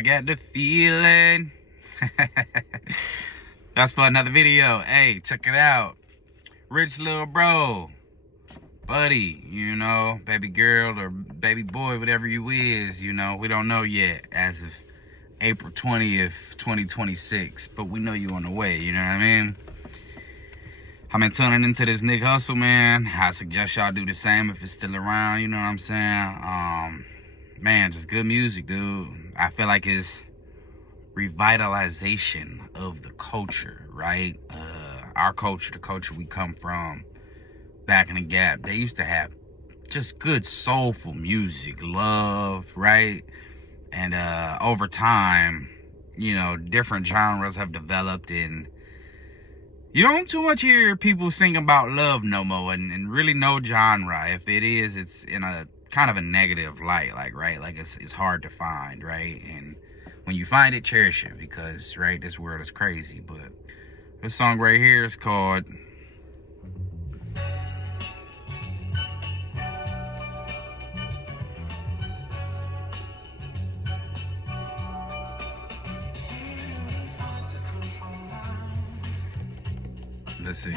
I got the feeling. That's for another video. Hey, check it out. Rich little bro, buddy, you know, baby girl or baby boy, whatever you is, you know, we don't know yet as of April 20th, 2026, but we know you on the way, you know what I mean? I've been tuning into this Nick Hustle, man. I suggest y'all do the same if it's still around, you know what I'm saying? Man, just good music, dude. I feel like it's revitalization of the culture, right? Our culture, the culture we come from back in the Gap, they used to have just good soulful music, love, right? And over time, you know, different genres have developed, and you don't too much hear people sing about love no more, and really no genre. If it is, it's in a kind of a negative light, like, right? Like it's hard to find, right? And when you find it, cherish it, because, right, this world is crazy. But this song right here is called let's see.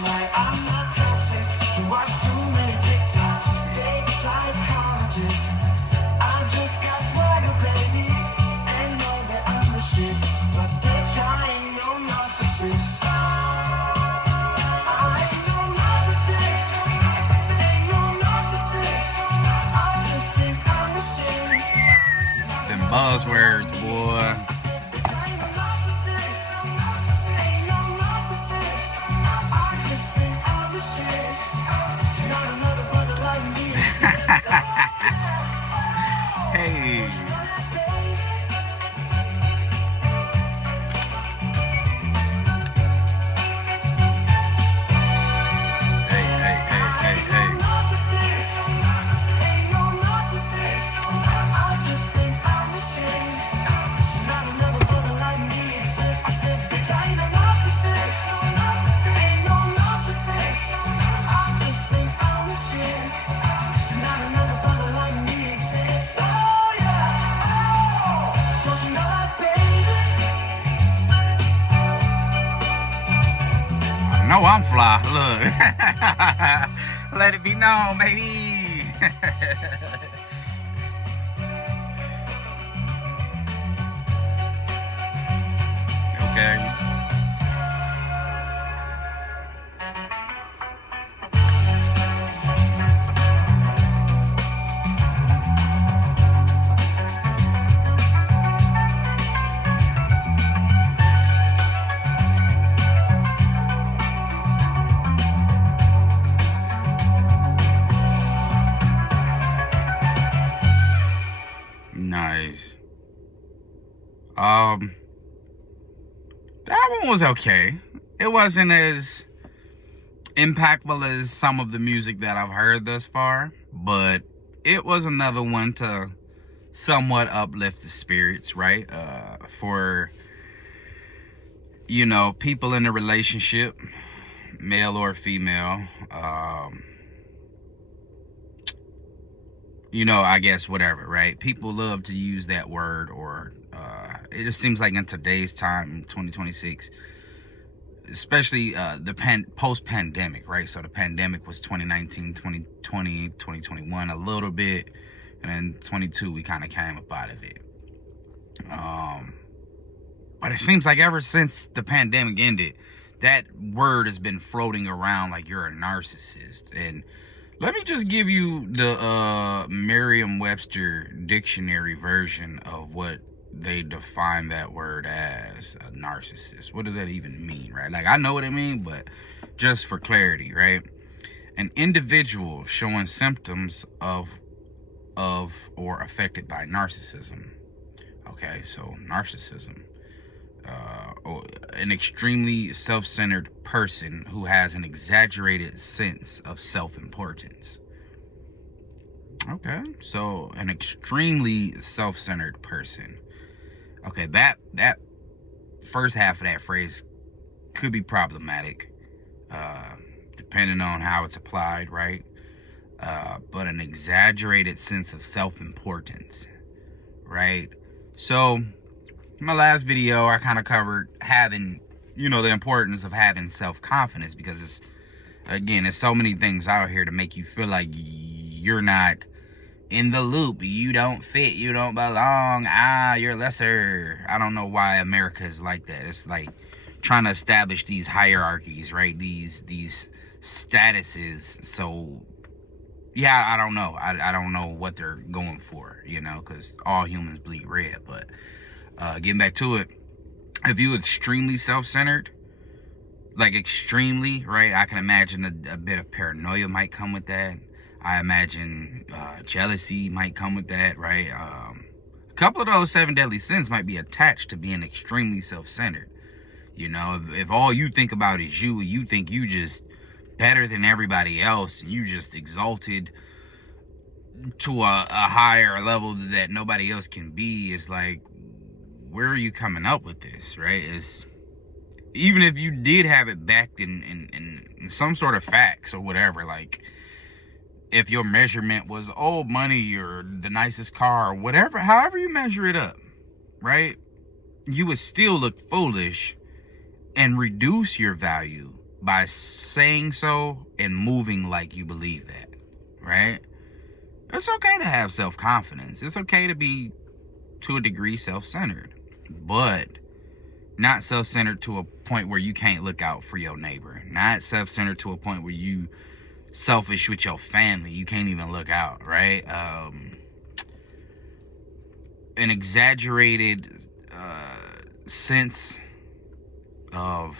Like I'm not toxic. You watch too many TikToks. Fake psychologist. I just got swagger, baby, and know that I'm the shit. But bitch, I ain't no narcissist. I ain't no narcissist. Ain't no narcissist. I just think I'm the shit. Them buzzwords, boy. Hey. No, I'm fly. Look. Let it be known, baby. Okay. Nice. That one was okay. It wasn't as impactful as some of the music that I've heard thus far, but it was another one to somewhat uplift the spirits, right? For, you know, people in a relationship, male or female, you know, I guess whatever, right? People love to use that word, or it just seems like in today's time, 2026, especially the post-pandemic, right? So the pandemic was 2019, 2020, 2021 a little bit, and then 22 we kind of came up out of it. But it seems like ever since the pandemic ended, that word has been floating around like you're a narcissist. And let me just give you the Merriam-Webster dictionary version of what they define that word as, a narcissist. What does that even mean, right? Like, I know what it means, but just for clarity, right? An individual showing symptoms of or affected by narcissism. Okay, so narcissism. Or an extremely self-centered person who has an exaggerated sense of self-importance. Okay, so an extremely self-centered person. Okay, that first half of that phrase could be problematic, uh, depending on how it's applied, right? But an exaggerated sense of self-importance, right? So, in my last video, I kind of covered having, the importance of having self-confidence, because it's so many things out here to make you feel like you're not in the loop, you don't fit, you don't belong, you're lesser. I don't know why America is like that. It's like trying to establish these hierarchies, right? These statuses. So yeah, I don't know. I don't know what they're going for, because all humans bleed red. But getting back to it, if you extremely self-centered, like extremely, right, I can imagine a bit of paranoia might come with that. I imagine jealousy might come with that, right? A couple of those 7 deadly sins might be attached to being extremely self-centered. If all you think about is you think you just better than everybody else, and you just exalted to a higher level that nobody else can be, it's like, where are you coming up with this, right? It's, even if you did have it backed in some sort of facts or whatever, like if your measurement was money or the nicest car or whatever, however you measure it up, right, you would still look foolish and reduce your value by saying so and moving like you believe that, right? It's okay to have self-confidence. It's okay to be, to a degree, self-centered, but not self-centered to a point where you can't look out for your neighbor. Not self-centered to a point where you selfish with your family, you can't even look out, right? An exaggerated sense of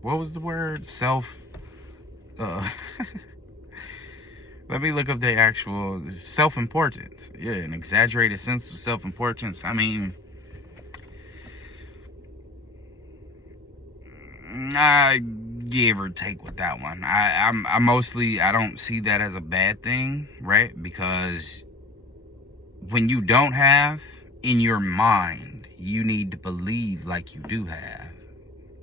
what was the word? Let me look up the actual self-importance. Yeah, an exaggerated sense of self-importance. I mean, I give or take with that one. I mostly, I don't see that as a bad thing, right? Because when you don't have, in your mind, you need to believe like you do have.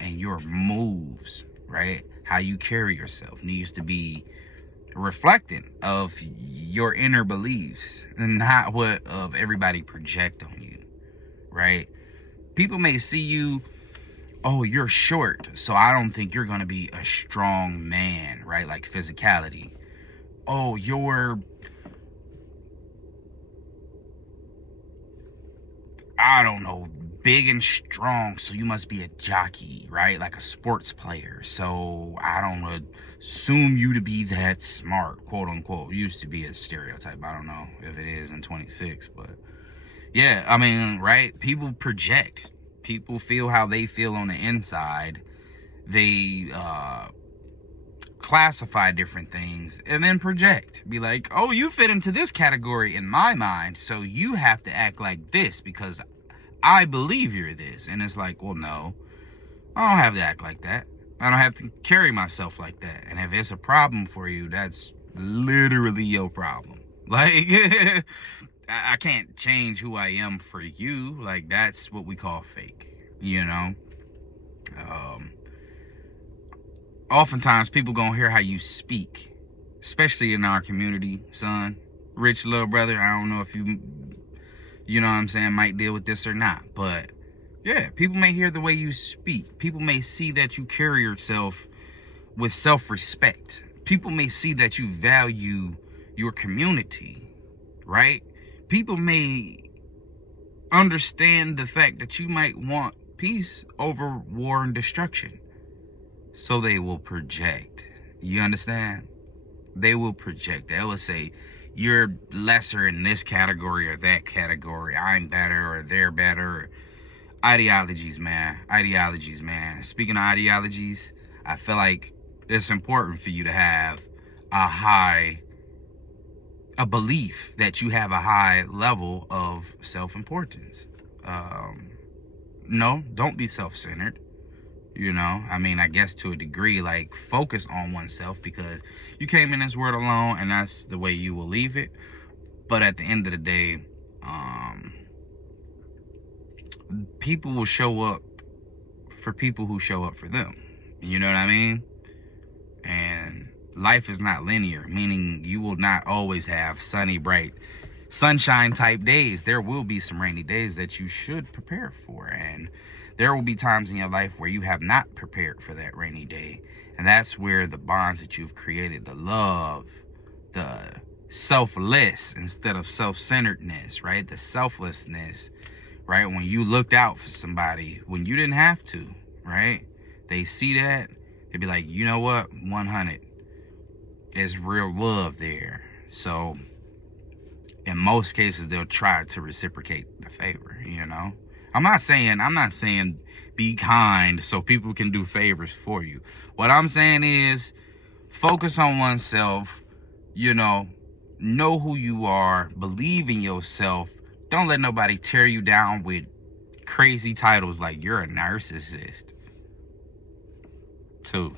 And your moves, right? How you carry yourself needs to be reflecting of your inner beliefs and not what of everybody project on you, right? People may see you, oh, you're short, so I don't think you're gonna be a strong man, right? Like physicality. Oh, you're, I don't know, big and strong, so you must be a jockey, right? Like a sports player. So I don't assume you to be that smart, quote unquote. Used to be a stereotype. I don't know if it is in 26, but yeah, I mean, right? People project. People feel how they feel on the inside. They classify different things and then project. Be like, oh, you fit into this category in my mind, so you have to act like this because I believe you're this. And it's like, well, no, I don't have to act like that. I don't have to carry myself like that. And if it's a problem for you, that's literally your problem. Like, I can't change who I am for you. Like, that's what we call fake, Oftentimes, people gonna hear how you speak, especially in our community, son. Rich little brother, I don't know if you know what I'm saying, might deal with this or not. But yeah, people may hear the way you speak. People may see that you carry yourself with self-respect. People may see that you value your community, right? People may understand the fact that you might want peace over war and destruction. So they will project. You understand? They will project. They will say, you're lesser in this category or that category. I'm better or they're better. Ideologies, man. Ideologies, man. Speaking of ideologies, I feel like it's important for you to have a belief that you have a high level of self-importance. No, don't be self-centered. I mean, I guess to a degree, like, focus on oneself, because you came in this world alone and that's the way you will leave it. But at the end of the day, People will show up for people who show up for them. You know what I mean? And life is not linear, meaning you will not always have sunny, bright, sunshine type days. There will be some rainy days that you should prepare for. And there will be times in your life where you have not prepared for that rainy day. And that's where the bonds that you've created, the love, the selfless instead of self-centeredness, right? The selflessness, right? When you looked out for somebody when you didn't have to, right? They see that, they'd be like, you know what? 100 is real love there. So in most cases, they'll try to reciprocate the favor, you know? I'm not saying be kind so people can do favors for you. What I'm saying is focus on oneself, you know who you are, believe in yourself. Don't let nobody tear you down with crazy titles like you're a narcissist. 2.